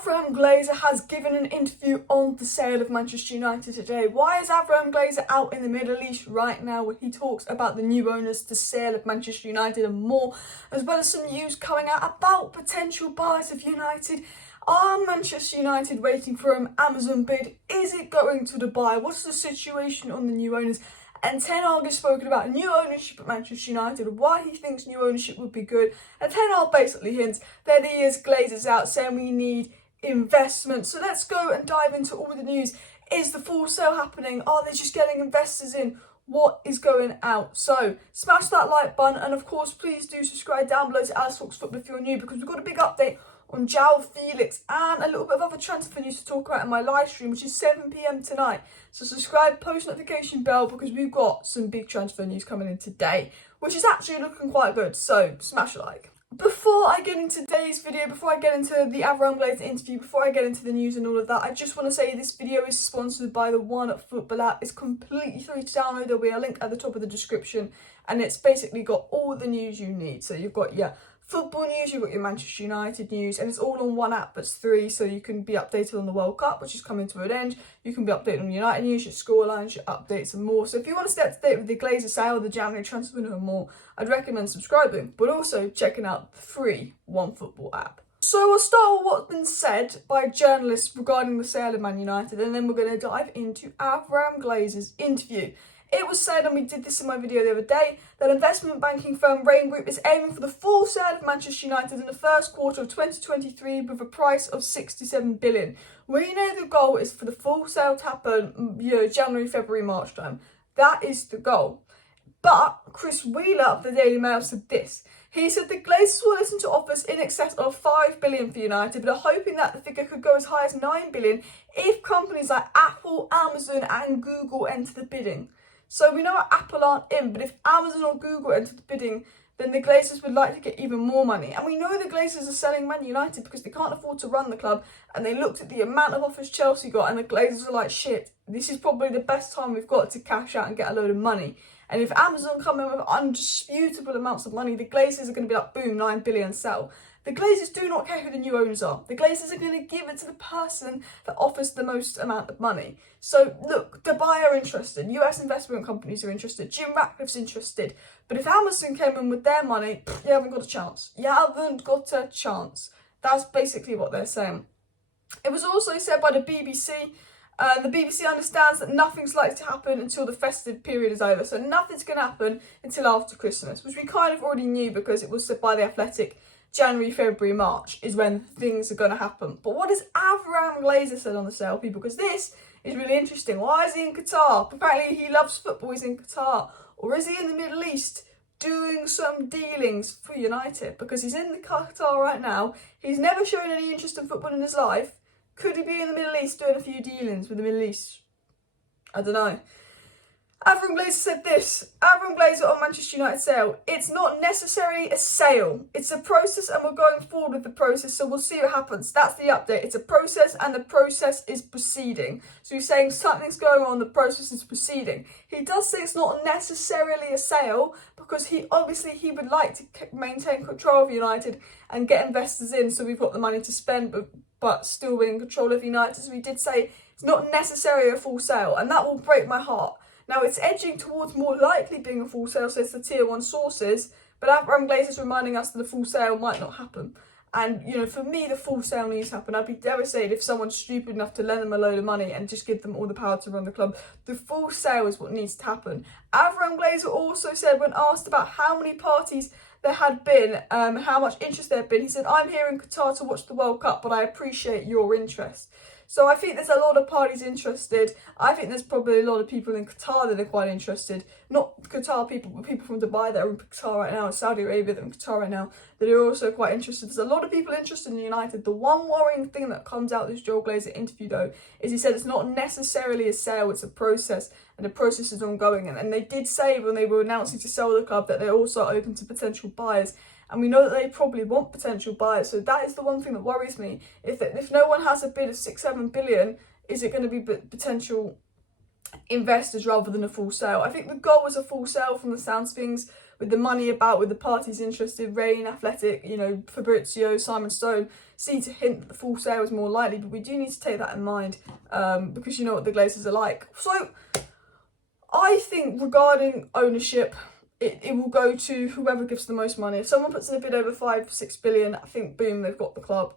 Avram Glazer has given an interview on the sale of Manchester United today. Why is Avram Glazer out in the Middle East right now when he talks about the new owners, the sale of Manchester United and more, as well as some news coming out about potential buyers of United? Are Manchester United waiting for an Amazon bid? Is it going to Dubai? What's the situation on the new owners? And Ten Hag has spoken about new ownership at Manchester United, why he thinks new ownership would be good. And Ten Hag basically hints that he is Glazer's out saying we need investment. So let's go and dive into all the news. Is the full sale happening? Are they just getting investors in? What is going out? So smash that like button, and of course please do subscribe down below to Alice Talks Football if you're new, because we've got a big update on João Felix and a little bit of other transfer news to talk about in my live stream, which is 7 PM tonight. So subscribe, post notification bell, because we've got some big transfer news coming in today, which is actually looking quite good. So smash a like. Before I get into today's video, before I get into the Avram Glazer interview, before I get into the news and all of that, I just want to say this video is sponsored by the One Football app. It's completely free to download. There'll be a link at the top of the description, and it's basically got all the news you need. So you've got your football news, you've got your Manchester United news, and it's all on one app. That's free, so you can be updated on the World Cup, which is coming to an end. You can be updated on United news, your scorelines, your updates and more. So if you want to stay up to date with the Glazer sale, the January transfer window and more, I'd recommend subscribing, but also checking out the free One Football app. So we'll start with what's been said by journalists regarding the sale of Man United, and then we're going to dive into Avram Glazer's interview. It was said, and we did this in my video the other day, that investment banking firm Rain Group is aiming for the full sale of Manchester United in the first quarter of 2023 with a price of 67 billion. We know the goal is for the full sale to happen, January, February, March time. That is the goal. But Chris Wheeler of the Daily Mail said this. He said the Glazers will listen to offers in excess of 5 billion for United, but are hoping that the figure could go as high as 9 billion if companies like Apple, Amazon and Google enter the bidding. So we know Apple aren't in, but if Amazon or Google enter the bidding, then the Glazers would like to get even more money. And we know the Glazers are selling Man United because they can't afford to run the club, and they looked at the amount of offers Chelsea got, and the Glazers were like, shit, this is probably the best time we've got to cash out and get a load of money. And if Amazon come in with undisputable amounts of money, the Glazers are going to be like, boom, 9 billion sell. The Glazers do not care who the new owners are. The Glazers are going to give it to the person that offers the most amount of money. So look, Dubai are interested, US investment companies are interested, Jim Ratcliffe's interested. But if Amazon came in with their money, you haven't got a chance. You haven't got a chance. That's basically what they're saying. It was also said by the BBC. The BBC understands that nothing's likely to happen until the festive period is over. So nothing's going to happen until after Christmas, which we kind of already knew because it was said by The Athletic. January, February, March is when things are going to happen. But what has Avram Glazer said on the sale, people? Because this is really interesting. Why is he in Qatar? Apparently he loves football, he's in Qatar. Or is he in the Middle East doing some dealings for United? Because he's in the Qatar right now. He's never shown any interest in football in his life. Could he be in the Middle East doing a few dealings with the Middle East? I don't know. Avram Glazer said this. Avram Glazer on Manchester United sale. It's not necessarily a sale. It's a process, and we're going forward with the process, so we'll see what happens. That's the update. It's a process, and the process is proceeding. So he's saying something's going on, the process is proceeding. He does say it's not necessarily a sale, because he would like to maintain control of United and get investors in, so we've got the money to spend, but still be in control of United. So he did say it's not necessarily a full sale, and that will break my heart. Now, it's edging towards more likely being a full sale, says the tier 1 sources, but Avram Glazer is reminding us that the full sale might not happen. And, for me, the full sale needs to happen. I'd be devastated if someone's stupid enough to lend them a load of money and just give them all the power to run the club. The full sale is what needs to happen. Avram Glazer also said, when asked about how many parties there had been, how much interest there had been, he said, I'm here in Qatar to watch the World Cup, but I appreciate your interest. So I think there's a lot of parties interested. I think there's probably a lot of people in Qatar that are quite interested. Not Qatar people, but people from Dubai that are in Qatar right now, Saudi Arabia that are in Qatar right now, that are also quite interested. There's a lot of people interested in United. The one worrying thing that comes out of this Joel Glazer interview, though, is he said it's not necessarily a sale, it's a process, and the process is ongoing. And they did say when they were announcing to sell the club that they're also open to potential buyers. And we know that they probably want potential buyers. So that is the one thing that worries me. If no one has a bid of 6-7 billion, is it going to be potential investors rather than a full sale? I think the goal was a full sale from the sounds of things, with the money about, with the parties interested, Rain, Athletic, Fabrizio, Simon Stone, see to hint that the full sale is more likely, but we do need to take that in mind because you know what the Glazers are like. So I think regarding ownership, it will go to whoever gives the most money. If someone puts in a bid over 5-6 billion, I think boom, they've got the club.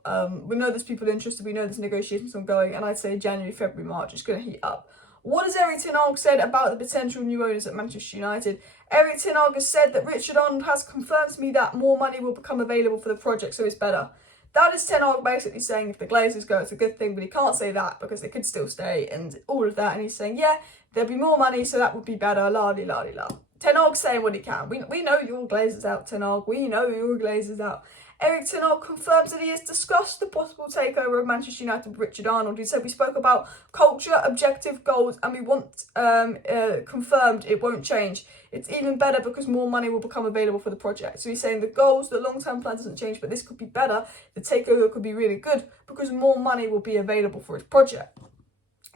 We know there's people interested, we know there's negotiations ongoing, and I'd say January, February, March, it's going to heat up. What has Erik ten Hag said about the potential new owners at Manchester United? Erik ten Hag has said that Richard Arnold has confirmed to me that more money will become available for the project, so it's better. That is ten Hag basically saying if the Glazers go, it's a good thing, but he can't say that because they could still stay and all of that. And he's saying, yeah, there'll be more money, so that would be better, la-di-la-di-la. Ten Hag's saying what he can. We know your Glazers out, Ten Hag. We know your Glazers out. Erik ten Hag confirms that he has discussed the possible takeover of Manchester United with Richard Arnold. He said we spoke about culture, objective, goals, and we want confirmed it won't change. It's even better because more money will become available for the project. So he's saying the goals, the long-term plan doesn't change, but this could be better. The takeover could be really good because more money will be available for his project.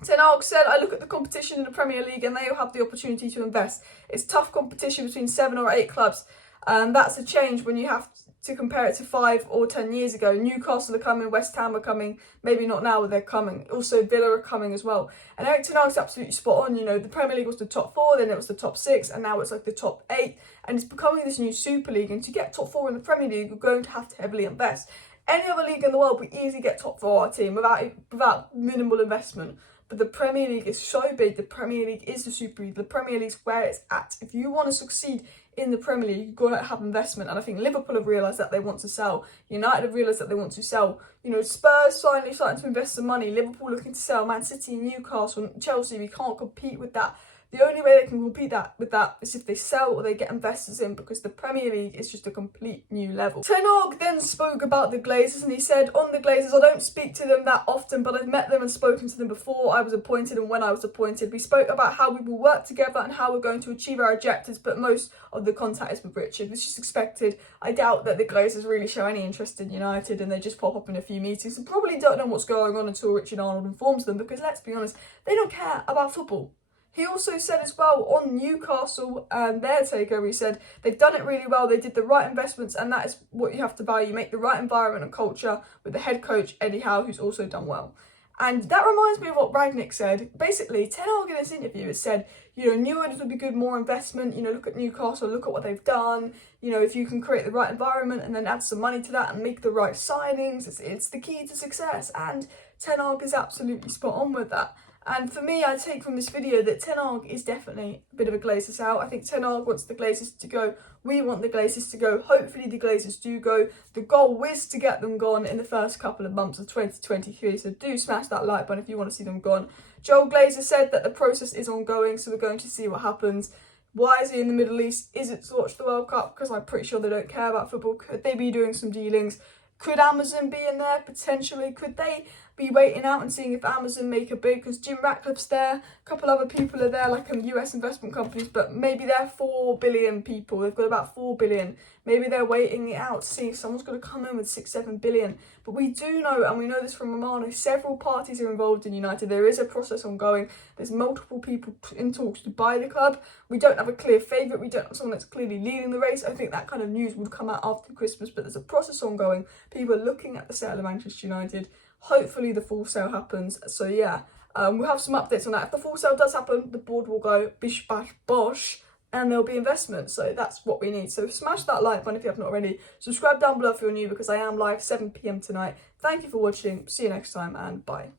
Ten Hag said, I look at the competition in the Premier League and they will have the opportunity to invest. It's tough competition between 7 or 8 clubs. And that's a change when you have to compare it to 5 or 10 years ago. Newcastle are coming, West Ham are coming, maybe not now, but they're coming. Also, Villa are coming as well. And Erik ten Hag's absolutely spot on. You know, the Premier League was the top 4, then it was the top 6, and now it's like the top 8. And it's becoming this new Super League. And to get top 4 in the Premier League, you're going to have to heavily invest. Any other league in the world, we easily get top 4 our team without minimal investment. But the Premier League is so big. The Premier League is the Super League. The Premier League's where it's at. If you want to succeed in the Premier League, you've got to have investment. And I think Liverpool have realised that they want to sell. United have realised that they want to sell. You know, Spurs finally starting to invest some money. Liverpool looking to sell. Man City, Newcastle, Chelsea, we can't compete with that. The only way they can compete with that is if they sell or they get investors in, because the Premier League is just a complete new level. Ten Hag then spoke about the Glazers and he said, on the Glazers, I don't speak to them that often, but I've met them and spoken to them before I was appointed and when I was appointed. We spoke about how we will work together and how we're going to achieve our objectives, but most of the contact is with Richard. It's just expected. I doubt that the Glazers really show any interest in United and they just pop up in a few meetings and probably don't know what's going on until Richard Arnold informs them, because let's be honest, they don't care about football. He also said as well on Newcastle and their takeover, he said they've done it really well, they did the right investments, and that is what you have to value. Make the right environment and culture with the head coach, Eddie Howe, who's also done well. And that reminds me of what Ragnick said. Basically, Ten Hag in this interview has said, you know, new owners would be good, more investment, you know, look at Newcastle, look at what they've done, you know, if you can create the right environment and then add some money to that and make the right signings, it's the key to success. And Ten Hag is absolutely spot on with that. And for me, I take from this video that Ten Hag is definitely a bit of a Glazers out. I think Ten Hag wants the Glazers to go. We want the Glazers to go. Hopefully the Glazers do go. The goal is to get them gone in the first couple of months of 2023. So do smash that like button if you want to see them gone. Joel Glazer said that the process is ongoing, so we're going to see what happens. Why is he in the Middle East? Is it to watch the World Cup? Because I'm pretty sure they don't care about football. Could they be doing some dealings? Could Amazon be in there? Potentially. Could they be waiting out and seeing if Amazon make a bid? Because Jim Ratcliffe's there, a couple other people are there, like US investment companies, but maybe they're 4 billion people. They've got about 4 billion. Maybe they're waiting it out to see if someone's going to come in with 6-7 billion. But we do know, and we know this from Romano, several parties are involved in United. There is a process ongoing. There's multiple people in talks to buy the club. We don't have a clear favourite. We don't have someone that's clearly leading the race. I think that kind of news would come out after Christmas, but there's a process ongoing. People are looking at the sale of Manchester United. Hopefully the full sale happens. So yeah, we'll have some updates on that. If the full sale does happen, the board will go bish bash bosh and there'll be investment. So that's what we need. So smash that like button if you haven't already. Subscribe down below if you're new, because I am live 7 PM tonight. Thank you for watching. See you next time and bye.